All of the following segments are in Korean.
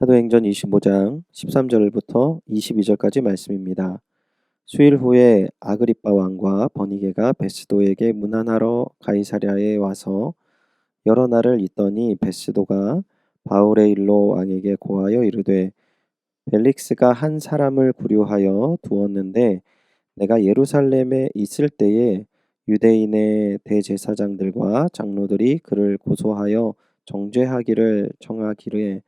사도행전 25장 13절부터 22절까지 말씀입니다. 수일 후에 아그리빠 왕과 버니게가 베스도에게 문안하러 가이사랴에 와서 여러 날을 있더니 베스도가 바울의 일로 왕에게 고하여 이르되 벨릭스가 한 사람을 구류하여 두었는데 내가 예루살렘에 있을 때에 유대인의 대제사장들과 장로들이 그를 고소하여 정죄하기를 청하기를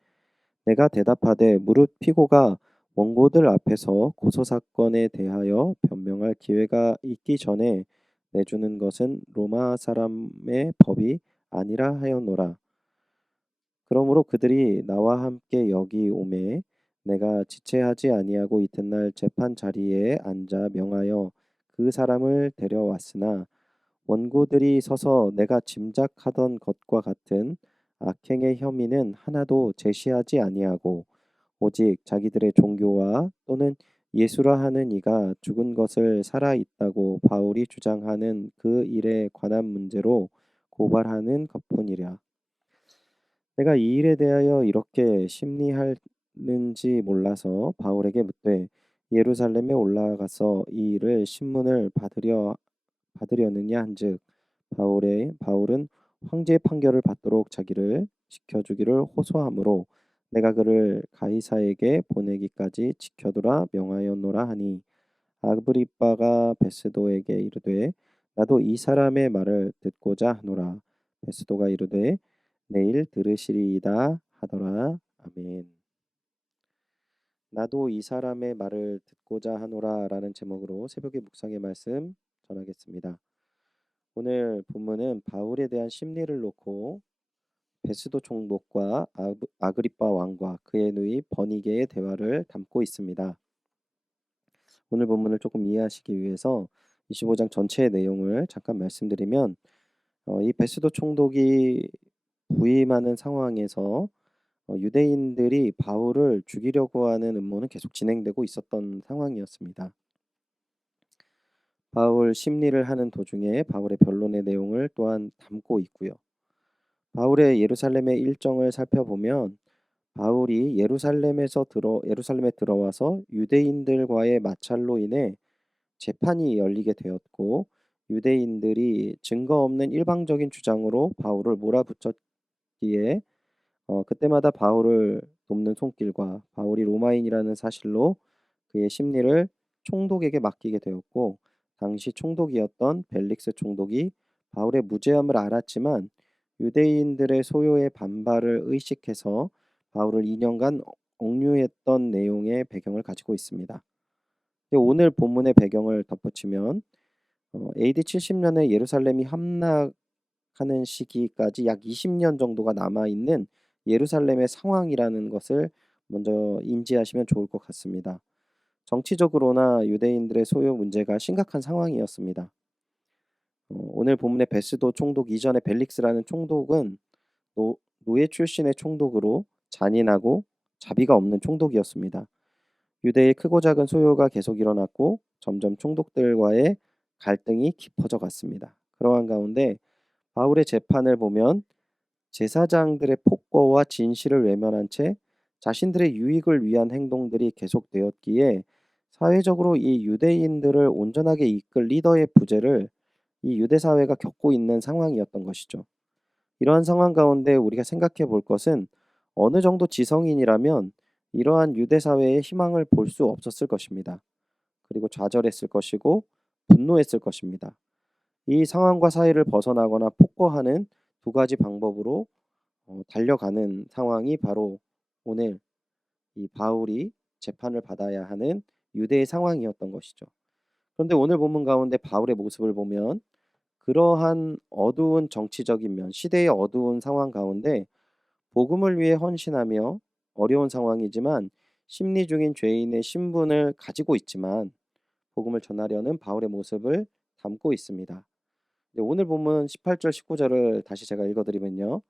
내가 대답하되 무릇 피고가 원고들 앞에서 고소 사건에 대하여 변명할 기회가 있기 전에 내주는 것은 로마 사람의 법이 아니라 하였노라. 그러므로 그들이 나와 함께 여기 오매 내가 지체하지 아니하고 이튿날 재판 자리에 앉아 명하여 그 사람을 데려왔으나 원고들이 서서 내가 짐작하던 것과 같은 악행의 혐의는 하나도 제시하지 아니하고 오직 자기들의 종교와 또는 예수라 하는 이가 죽은 것을 살아 있다고 바울이 주장하는 그 일에 관한 문제로 고발하는 것뿐이라. 내가 이 일에 대하여 이렇게 심리하는지 몰라서 바울에게 묻되 예루살렘에 올라가서 이 일을 신문을 받으려느냐 한즉 바울은 황제의 판결을 받도록 자기를 지켜주기를 호소하므로 내가 그를 가이사에게 보내기까지 지켜두라 명하였노라 하니 아그리빠가 베스도에게 이르되 나도 이 사람의 말을 듣고자 하노라. 베스도가 이르되 내일 들으시리이다 하더라. 아멘. 나도 이 사람의 말을 듣고자 하노라 라는 제목으로 새벽의 묵상의 말씀 전하겠습니다. 오늘 본문은 바울에 대한 심리를 놓고 베스도 총독과 아그리빠 왕과 그의 누이 버니게의 대화를 담고 있습니다. 오늘 본문을 조금 이해하시기 위해서 25장 전체의 내용을 잠깐 말씀드리면 이 베스도 총독이 부임하는 상황에서 유대인들이 바울을 죽이려고 하는 음모는 계속 진행되고 있었던 상황이었습니다. 바울 심리를 하는 도중에 바울의 변론의 내용을 또한 담고 있고요. 바울의 예루살렘의 일정을 살펴보면 바울이 예루살렘에 들어와서 유대인들과의 마찰로 인해 재판이 열리게 되었고 유대인들이 증거 없는 일방적인 주장으로 바울을 몰아붙였기에 그때마다 바울을 돕는 손길과 바울이 로마인이라는 사실로 그의 심리를 총독에게 맡기게 되었고 당시 총독이었던 벨릭스 총독이 바울의 무죄함을 알았지만 유대인들의 소요의 반발을 의식해서 바울을 2년간 억류했던 내용의 배경을 가지고 있습니다. 오늘 본문의 배경을 덧붙이면 AD 70년에 예루살렘이 함락하는 시기까지 약 20년 정도가 남아있는 예루살렘의 상황이라는 것을 먼저 인지하시면 좋을 것 같습니다. 정치적으로나 유대인들의 소요 문제가 심각한 상황이었습니다. 오늘 본문의 베스도 총독 이전의 벨릭스라는 총독은 노예 출신의 총독으로 잔인하고 자비가 없는 총독이었습니다. 유대의 크고 작은 소요가 계속 일어났고 점점 총독들과의 갈등이 깊어져 갔습니다. 그러한 가운데 바울의 재판을 보면 제사장들의 폭거와 진실을 외면한 채 자신들의 유익을 위한 행동들이 계속되었기에 사회적으로 이 유대인들을 온전하게 이끌 리더의 부재를 이 유대 사회가 겪고 있는 상황이었던 것이죠. 이러한 상황 가운데 우리가 생각해 볼 것은 어느 정도 지성인이라면 이러한 유대 사회의 희망을 볼 수 없었을 것입니다. 그리고 좌절했을 것이고 분노했을 것입니다. 이 상황과 사이를 벗어나거나 폭거하는 두 가지 방법으로 달려가는 상황이 바로 오늘 이 바울이 재판을 받아야 하는 유대의 상황이었던 것이죠. 그런데 오늘 본문 가운데 바울의 모습을 보면 그러한 어두운 정치적인 면, 시대의 어두운 상황 가운데 복음을 위해 헌신하며 어려운 상황이지만 심리 중인 죄인의 신분을 가지고 있지만 복음을 전하려는 바울의 모습을 담고 있습니다. 오늘 본문 18절 19절을 다시 제가 읽어드리면요.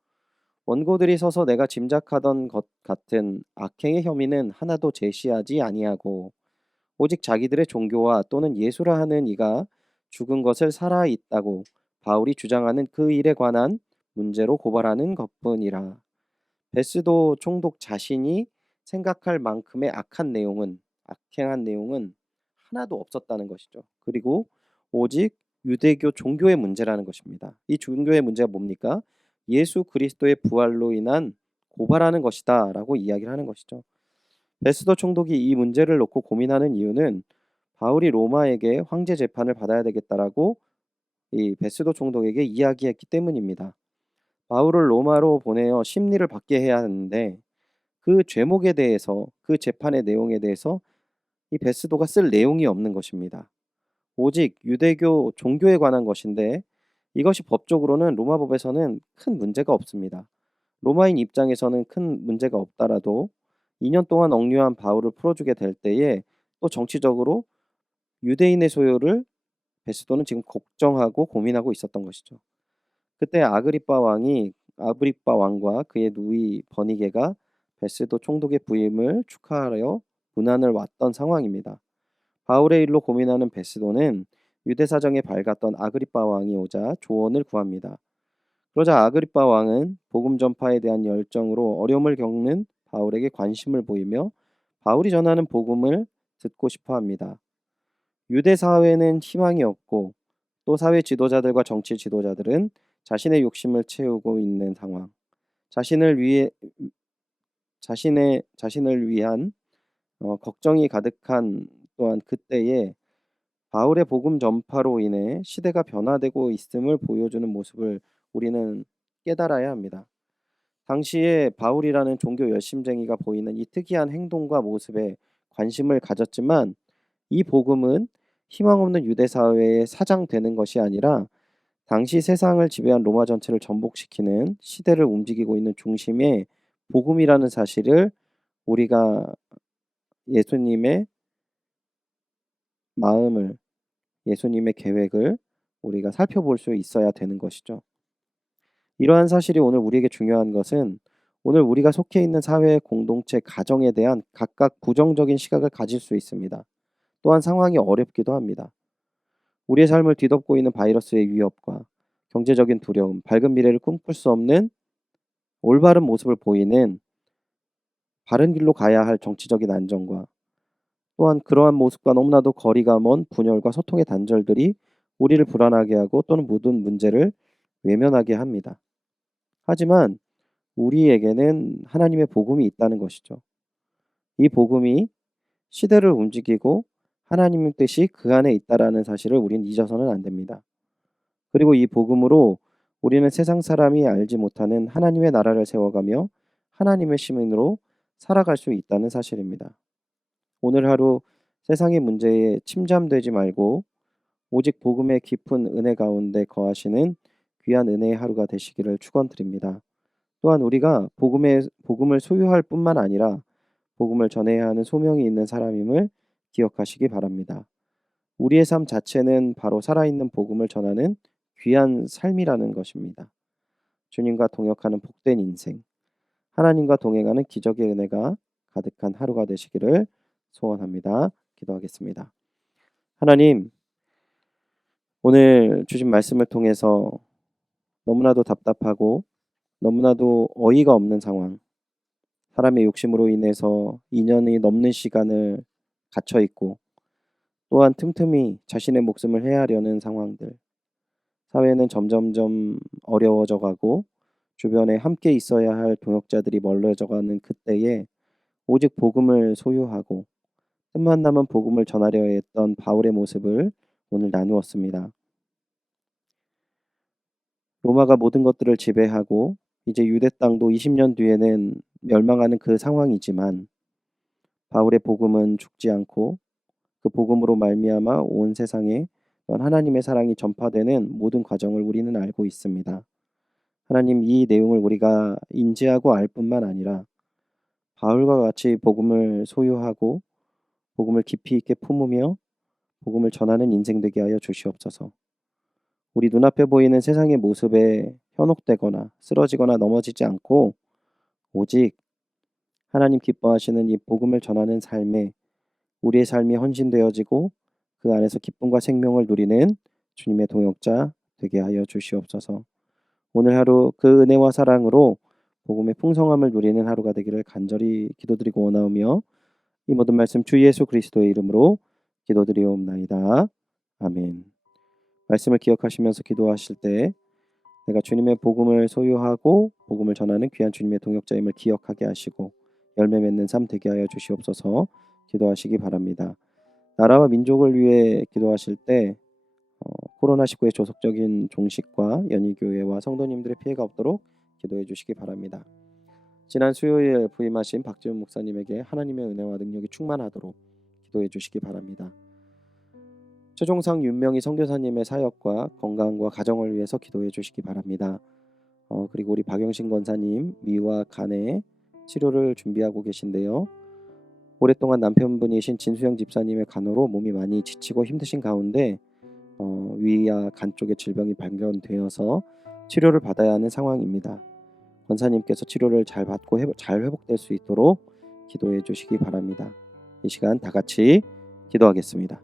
원고들이 서서 내가 짐작하던 것 같은 악행의 혐의는 하나도 제시하지 아니하고 오직 자기들의 종교와 또는 예수라 하는 이가 죽은 것을 살아 있다고 바울이 주장하는 그 일에 관한 문제로 고발하는 것뿐이라. 베스도 총독 자신이 생각할 만큼의 악행한 내용은 하나도 없었다는 것이죠. 그리고 오직 유대교 종교의 문제라는 것입니다. 이 종교의 문제가 뭡니까? 예수 그리스도의 부활로 인한 고발하는 것이다라고 이야기를 하는 것이죠. 베스도 총독이 이 문제를 놓고 고민하는 이유는 바울이 로마에게 황제 재판을 받아야 되겠다라고 이 베스도 총독에게 이야기했기 때문입니다. 바울을 로마로 보내어 심리를 받게 해야 하는데 그 죄목에 대해서 그 재판의 내용에 대해서 이 베스도가 쓸 내용이 없는 것입니다. 오직 유대교 종교에 관한 것인데 이것이 법적으로는 로마법에서는 큰 문제가 없습니다. 로마인 입장에서는 큰 문제가 없더라도 2년 동안 억류한 바울을 풀어주게 될 때에 또 정치적으로 유대인의 소요를 베스도는 지금 걱정하고 고민하고 있었던 것이죠. 그때 아그리빠 왕과 그의 누이 버니게가 베스도 총독의 부임을 축하하여 문안을 왔던 상황입니다. 바울의 일로 고민하는 베스도는 유대 사정에 밝았던 아그리빠 왕이 오자 조언을 구합니다. 그러자 아그리빠 왕은 복음 전파에 대한 열정으로 어려움을 겪는 바울에게 관심을 보이며 바울이 전하는 복음을 듣고 싶어 합니다. 유대 사회는 희망이 없고 또 사회 지도자들과 정치 지도자들은 자신의 욕심을 채우고 있는 상황, 자신을 위해 자신을 위한 걱정이 가득한 또한 그때에 바울의 복음 전파로 인해 시대가 변화되고 있음을 보여주는 모습을 우리는 깨달아야 합니다. 당시에 바울이라는 종교 열심쟁이가 보이는 이 특이한 행동과 모습에 관심을 가졌지만 이 복음은 희망 없는 유대 사회에 사장되는 것이 아니라 당시 세상을 지배한 로마 전체를 전복시키는 시대를 움직이고 있는 중심의 복음이라는 사실을 우리가 예수님의 마음을 예수님의 계획을 우리가 살펴볼 수 있어야 되는 것이죠. 이러한 사실이 오늘 우리에게 중요한 것은 오늘 우리가 속해 있는 사회 공동체 가정에 대한 각각 부정적인 시각을 가질 수 있습니다. 또한 상황이 어렵기도 합니다. 우리의 삶을 뒤덮고 있는 바이러스의 위협과 경제적인 두려움, 밝은 미래를 꿈꿀 수 없는 올바른 모습을 보이는 바른 길로 가야 할 정치적인 안정과 또한 그러한 모습과 너무나도 거리가 먼 분열과 소통의 단절들이 우리를 불안하게 하고 또는 모든 문제를 외면하게 합니다. 하지만 우리에게는 하나님의 복음이 있다는 것이죠. 이 복음이 시대를 움직이고 하나님의 뜻이 그 안에 있다라는 사실을 우리는 잊어서는 안 됩니다. 그리고 이 복음으로 우리는 세상 사람이 알지 못하는 하나님의 나라를 세워가며 하나님의 시민으로 살아갈 수 있다는 사실입니다. 오늘 하루 세상의 문제에 침잠되지 말고 오직 복음의 깊은 은혜 가운데 거하시는 귀한 은혜의 하루가 되시기를 축원드립니다. 또한 우리가 복음을 소유할 뿐만 아니라 복음을 전해야 하는 소명이 있는 사람임을 기억하시기 바랍니다. 우리의 삶 자체는 바로 살아있는 복음을 전하는 귀한 삶이라는 것입니다. 주님과 동역하는 복된 인생, 하나님과 동행하는 기적의 은혜가 가득한 하루가 되시기를 소원합니다. 기도하겠습니다. 하나님, 오늘 주신 말씀을 통해서 너무나도 답답하고 너무나도 어이가 없는 상황, 사람의 욕심으로 인해서 2년이 넘는 시간을 갇혀 있고 또한 틈틈이 자신의 목숨을 해하려는 상황들, 사회는 점점점 어려워져 가고 주변에 함께 있어야 할 동역자들이 멀어져 가는 그때에 오직 복음을 소유하고 틈만 남은 복음을 전하려 했던 바울의 모습을 오늘 나누었습니다. 로마가 모든 것들을 지배하고 이제 유대 땅도 20년 뒤에는 멸망하는 그 상황이지만 바울의 복음은 죽지 않고 그 복음으로 말미암아 온 세상에 하나님의 사랑이 전파되는 모든 과정을 우리는 알고 있습니다. 하나님, 이 내용을 우리가 인지하고 알 뿐만 아니라 바울과 같이 복음을 소유하고 복음을 깊이 있게 품으며 복음을 전하는 인생 되게 하여 주시옵소서. 우리 눈앞에 보이는 세상의 모습에 현혹되거나 쓰러지거나 넘어지지 않고 오직 하나님 기뻐하시는 이 복음을 전하는 삶에 우리의 삶이 헌신되어지고 그 안에서 기쁨과 생명을 누리는 주님의 동역자 되게 하여 주시옵소서. 오늘 하루 그 은혜와 사랑으로 복음의 풍성함을 누리는 하루가 되기를 간절히 기도드리고 원하오며 이 모든 말씀 주 예수 그리스도의 이름으로 기도드리옵나이다. 아멘. 말씀을 기억하시면서 기도하실 때 내가 주님의 복음을 소유하고 복음을 전하는 귀한 주님의 동역자임을 기억하게 하시고 열매 맺는 삶 되게 하여 주시옵소서. 기도하시기 바랍니다. 나라와 민족을 위해 기도하실 때 코로나19의 조속적인 종식과 연희교회와 성도님들의 피해가 없도록 기도해 주시기 바랍니다. 지난 수요일 부임하신 박지훈 목사님에게 하나님의 은혜와 능력이 충만하도록 기도해 주시기 바랍니다. 최종상 윤명희 선교사님의 사역과 건강과 가정을 위해서 기도해 주시기 바랍니다. 그리고 우리 박영신 권사님 위와 간의 치료를 준비하고 계신데요. 오랫동안 남편분이신 진수영 집사님의 간호로 몸이 많이 지치고 힘드신 가운데 위와 간 쪽에 질병이 발견되어서 치료를 받아야 하는 상황입니다. 권사님께서 치료를 잘 받고 잘 회복될 수 있도록 기도해 주시기 바랍니다. 이 시간 다 같이 기도하겠습니다.